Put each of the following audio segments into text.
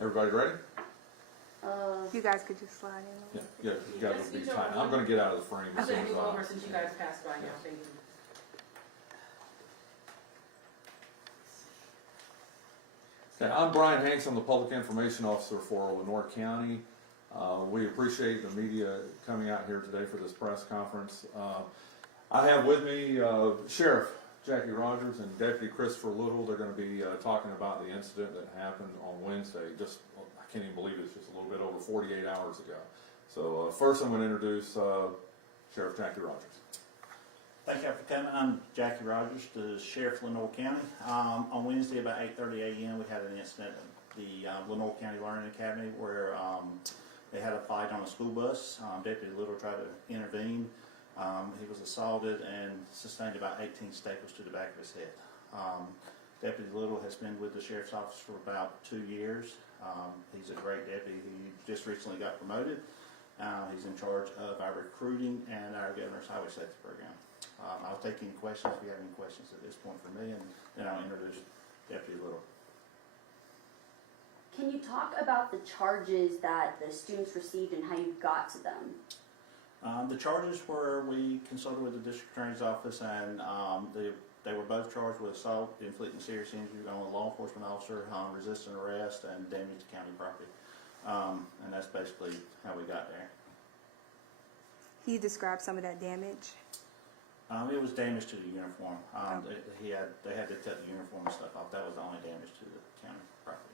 Everybody ready? You guys could just slide in. Yeah, you guys will be tight. I'm going to get out of the frame I'm as soon going to as move over I... since you guys passed by now. Thank you. Okay, I'm Brian Hanks. I'm the Public Information Officer for Lenoir County. We appreciate the media coming out here today for this press conference. I have with me Sheriff Jackie Rogers and Deputy Christopher Little. They're going to be talking about the incident that happened on Wednesday. I can't even believe it's just a little bit over 48 hours ago. So first I'm going to introduce Sheriff Jackie Rogers. Thank you for coming. I'm Jackie Rogers, the Sheriff of Lenoir County. On Wednesday about 8:30 a.m. we had an incident at the Lenoir County Learning Academy where they had a fight on a school bus. Deputy Little tried to intervene. He was assaulted and sustained about 18 staples to the back of his head. Deputy Little has been with the Sheriff's Office for about 2 years. He's a great deputy. He just recently got promoted. He's in charge of our recruiting and our Governor's Highway Safety Program. I'll take any questions if you have any questions at this point for me, and then I'll introduce Deputy Little. Can you talk about the charges that the students received and how you got to them? The charges were we consulted with the District Attorney's Office, and they were both charged with assault, inflicting serious injury on a law enforcement officer, resisting arrest, and damage to county property. And that's basically how we got there. Can you describe some of that damage? It was damage to the uniform. They had to cut the uniform and stuff off. That was the only damage to the county property.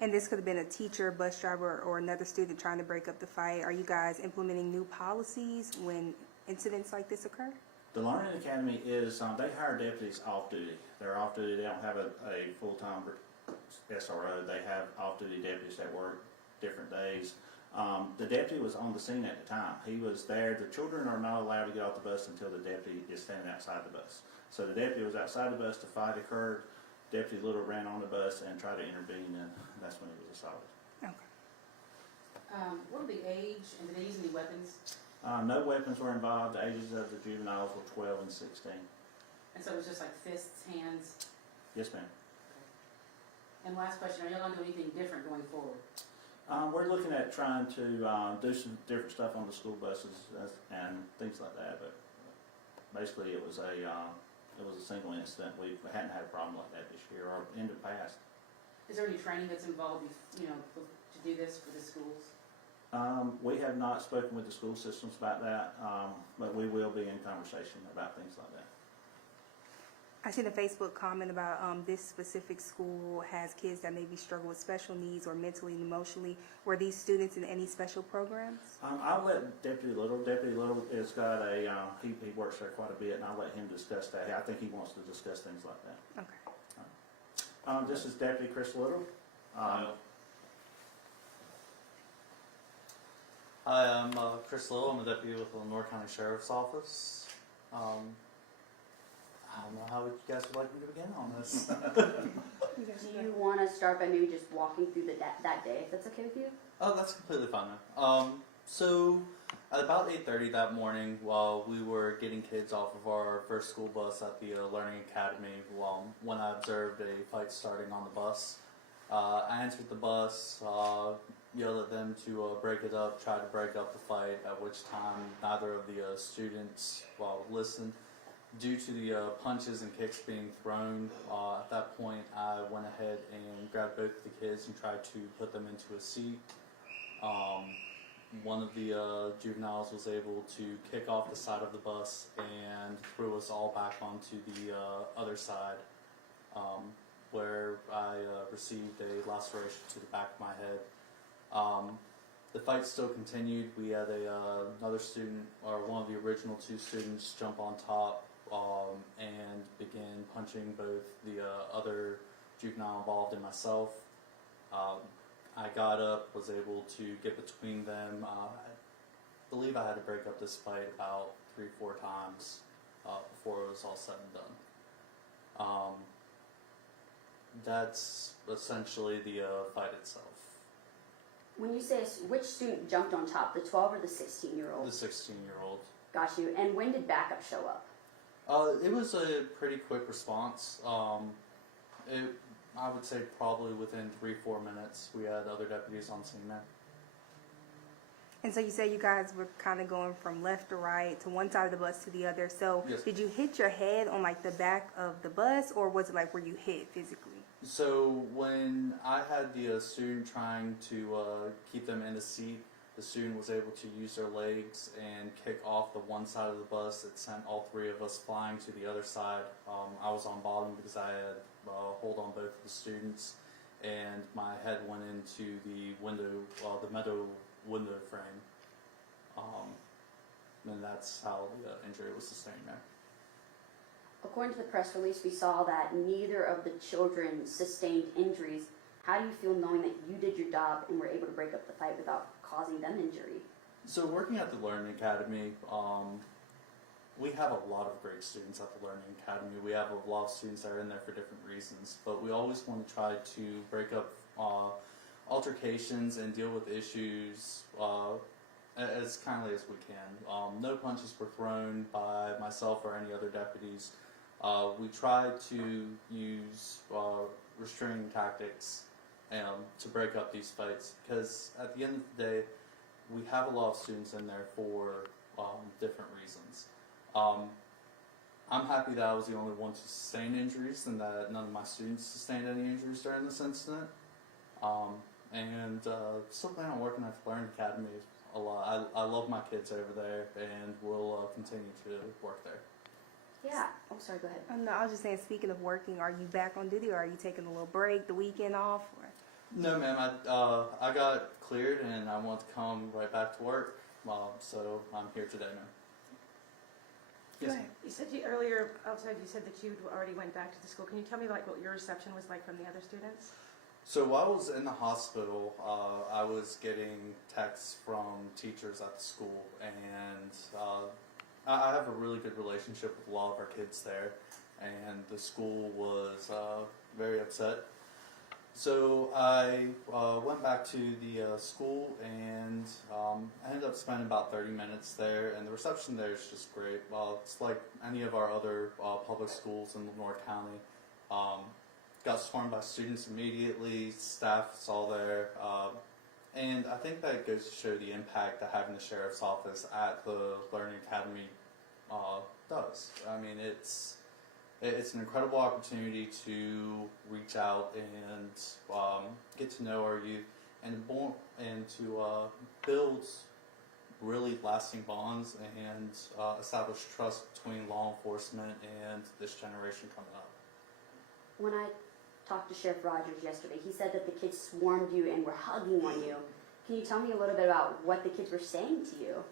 And this could have been a teacher, bus driver, or another student trying to break up the fight. Are you guys implementing new policies when incidents like this occur? The Learning Academy is, they hire deputies off duty. They're off duty. They don't have a full-time SRO. They have off-duty deputies that work different days. The deputy was on the scene at the time. He was there. The children are not allowed to get off the bus until the deputy is standing outside the bus. So the deputy was outside the bus, the fight occurred. Deputy Little ran on the bus and tried to intervene, and that's when he was assaulted. Okay. What was the age, and did they use any weapons? No weapons were involved. The ages of the juveniles were 12 and 16. And so it was just like fists, hands? Yes, ma'am. And last question, are y'all going to do anything different going forward? We're looking at trying to do some different stuff on the school buses and things like that, but basically it was a single incident. We hadn't had a problem like that this year or in the past. Is there any training that's involved, to do this for the schools? We have not spoken with the school systems about that, but we will be in conversation about things like that. I seen a Facebook comment about this specific school has kids that maybe struggle with special needs or mentally and emotionally. Were these students in any special programs? I'll let Deputy Little. Deputy Little has got he works there quite a bit, and I'll let him discuss that. I think he wants to discuss things like that. Okay. This is Deputy Chris Little. Hi, I'm Chris Little. I'm a deputy with the Lenoir County Sheriff's Office. I don't know how you guys would like me to begin on this. Do you want to start by maybe just walking through that day, if that's okay with you? Oh, that's completely fine. So at about 8:30 that morning, while we were getting kids off of our first school bus at the Learning Academy, when I observed a fight starting on the bus, I entered the bus, yelled at them to break it up, tried to break up the fight, at which time neither of the students listened. Due to the punches and kicks being thrown, at that point I went ahead and grabbed both of the kids and tried to put them into a seat. One of the juveniles was able to kick off the side of the bus and threw us all back onto the other side, where I received a laceration to the back of my head. The fight still continued. We had another student, or one of the original two students, jump on top and begin punching both the other juvenile involved and myself. I got up, was able to get between them. I believe I had to break up this fight about 3-4 times before it was all said and done. That's essentially the fight itself. When you say which student jumped on top, the 12 or the 16-year-old? The 16-year-old. Got you. And when did backup show up? It was a pretty quick response. I would say probably within 3-4 minutes, we had other deputies on scene there. And so you say you guys were kind of going from left to right, to one side of the bus to the other. So Yes. did you hit your head on like the back of the bus, or was it like where you hit physically? So when I had the student trying to keep them in the seat, the student was able to use their legs and kick off the one side of the bus. It sent all three of us flying to the other side. I was on bottom because I had hold on both of the students, and my head went into the window, the metal window frame. And that's how the injury was sustained there. According to the press release, we saw that neither of the children sustained injuries. How do you feel knowing that you did your job and were able to break up the fight without causing them injury? So working at the Learning Academy, we have a lot of great students at the Learning Academy. We have a lot of students that are in there for different reasons, but we always want to try to break up altercations and deal with issues as kindly as we can. No punches were thrown by myself or any other deputies. We tried to use restraining tactics to break up these fights, because at the end of the day, we have a lot of students in there for different reasons. I'm happy that I was the only one to sustain injuries and that none of my students sustained any injuries during this incident. And still plan on working at the Learning Academy a lot. I love my kids over there, and we'll continue to work there. Yeah. Oh, sorry, go ahead. No, I was just saying, speaking of working, are you back on duty, or are you taking a little break, the weekend off? Or? No, ma'am. I got cleared, and I want to come right back to work. So I'm here today, ma'am. Go Yes, ahead. ma'am. You said you earlier outside you said that you already went back to the school. Can you tell me like what your reception was like from the other students? So while I was in the hospital, I was getting texts from teachers at the school, and I have a really good relationship with a lot of our kids there, and the school was very upset. So I went back to the school, and I ended up spending about 30 minutes there, and the reception there is just great. It's like any of our other public schools in Lenoir County. Got swarmed by students immediately, staff is all there, and I think that goes to show the impact that having the sheriff's office at the Learning Academy does. I mean, it's an incredible opportunity to reach out and get to know our youth and to build really lasting bonds and establish trust between law enforcement and this generation coming up. When I talked to Sheriff Rogers yesterday, he said that the kids swarmed you and were hugging on you. Can you tell me a little bit about what the kids were saying to you?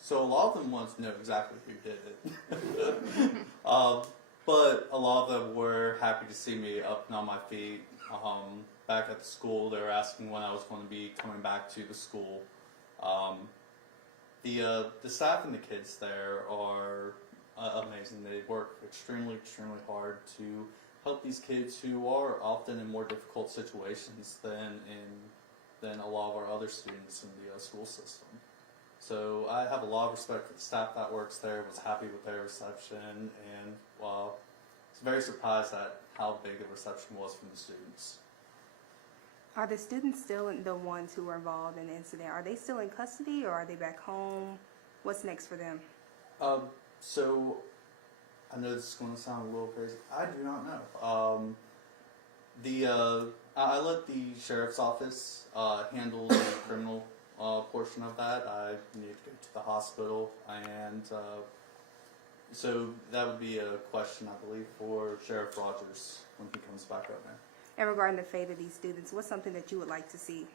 So a lot of them wanted to know exactly who did it. But a lot of them were happy to see me up and on my feet. Back at the school, they were asking when I was going to be coming back to the school. The staff and the kids there are amazing. They work extremely hard to help these kids who are often in more difficult situations than a lot of our other students in the school system. So I have a lot of respect for the staff that works there, was happy with their reception, and was very surprised at how big the reception was from the students. Are the students still the ones who were involved in the incident? Are they still in custody, or are they back home? What's next for them? So I know this is going to sound a little crazy. I do not know. I let the sheriff's office handle the criminal portion of that. I needed to go to the hospital, and so that would be a question, I believe, for Sheriff Rogers when he comes back up there. And regarding the fate of these students, what's something that you would like to see?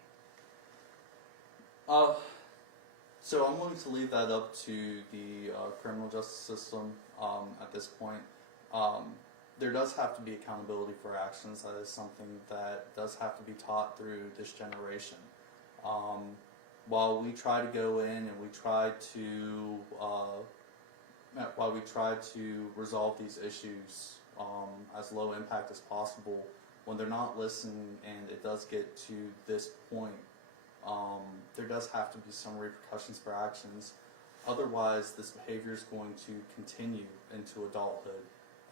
So I'm going to leave that up to the criminal justice system at this point. There does have to be accountability for actions. That is something that does have to be taught through this generation. While we try to go in and we try to resolve these issues as low impact as possible, when they're not listening and it does get to this point, there does have to be some repercussions for actions. Otherwise, this behavior is going to continue into adulthood,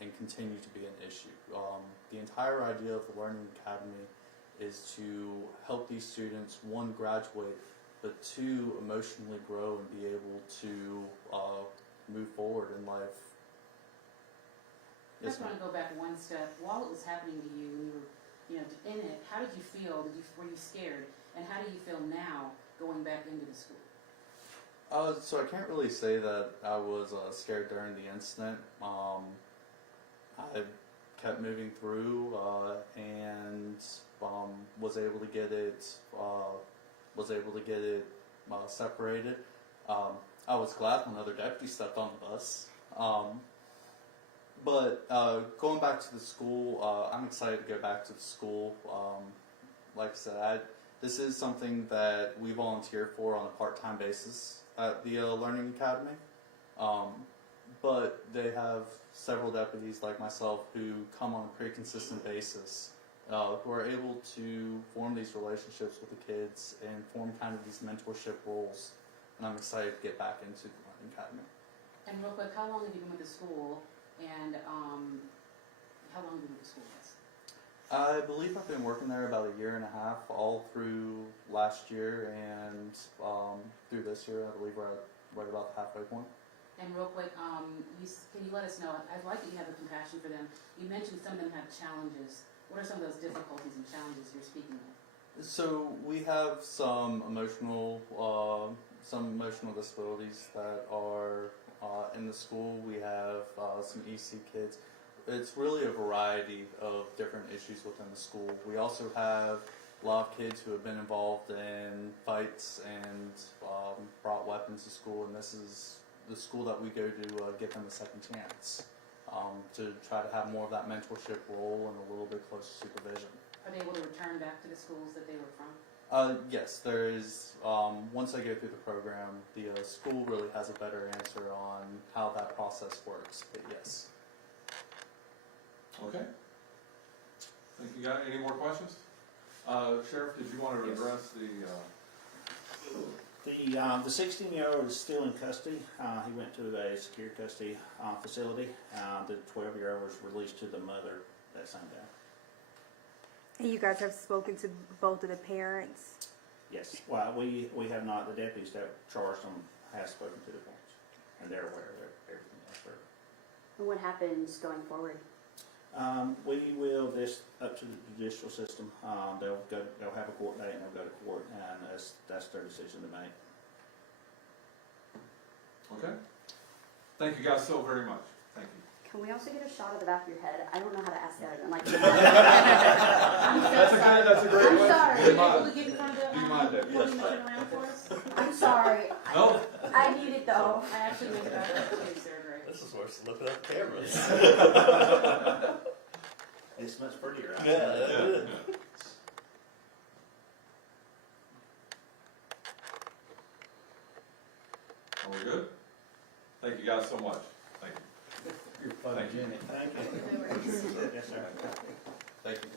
and continue to be an issue. The entire idea of the Learning Academy is to help these students, one, graduate, but two, emotionally grow and be able to move forward in life. I just want to go back one step. While it was happening to you, when you were, in it, how did you feel? Were you scared? And how do you feel now going back into the school? So I can't really say that I was scared during the incident. I kept moving through and was able to get it separated. I was glad when other deputies stepped on the bus. But going back to the school, I'm excited to go back to the school. Like I said, this is something that we volunteer for on a part-time basis at the Learning Academy. But they have several deputies like myself who come on a pretty consistent basis, who are able to form these relationships with the kids and form kind of these mentorship roles. And I'm excited to get back into the Learning Academy. And real quick, how long have you been with the school? And how long have you been with the school? I believe I've been working there about a year and a half, all through last year and through this year. I believe we're at right about the halfway point. And real quick, can you let us know, I'd like that you have a compassion for them. You mentioned some of them have challenges. What are some of those difficulties and challenges you're speaking of? So we have some emotional disabilities that are in the school. We have some EC kids. It's really a variety of different issues within the school. We also have a lot of kids who have been involved in fights and brought weapons to school, and this is the school that we go to give them a second chance, to try to have more of that mentorship role and a little bit closer supervision. Are they able to return back to the schools that they were from? Yes, there is. Once they go through the program, the school really has a better answer on how that process works, but yes. Okay. Think you got any more questions? Sheriff, did you want to address The 16-year-old is still in custody. He went to a secure custody facility. The 12-year-old was released to the mother that same day. And you guys have spoken to both of the parents? Yes. Well, we have not. The deputies that charged them have spoken to the parents, and they're aware of everything that's heard. And what happens going forward? We will this up to the judicial system. They'll have a court date and they'll go to court, and that's their decision to make. Okay. Thank you guys so very much. Thank you. Can we also get a shot of the back of your head? I don't know how to ask that. I'm like, I'm so sorry. That's a great I'm question. sorry. Do Are you you able mind? to get in front of the Do you mind, Debbie? podium and turn around for us? I'm sorry. No? I need it though. I actually made it back up too, Sarah Gray. This is worse than looking at the cameras. It's much prettier. Yeah, it is. Are we good? Thank you guys so much. Thank you. You're photogenic. Thank you. No worries. Yes, sir. Thank you.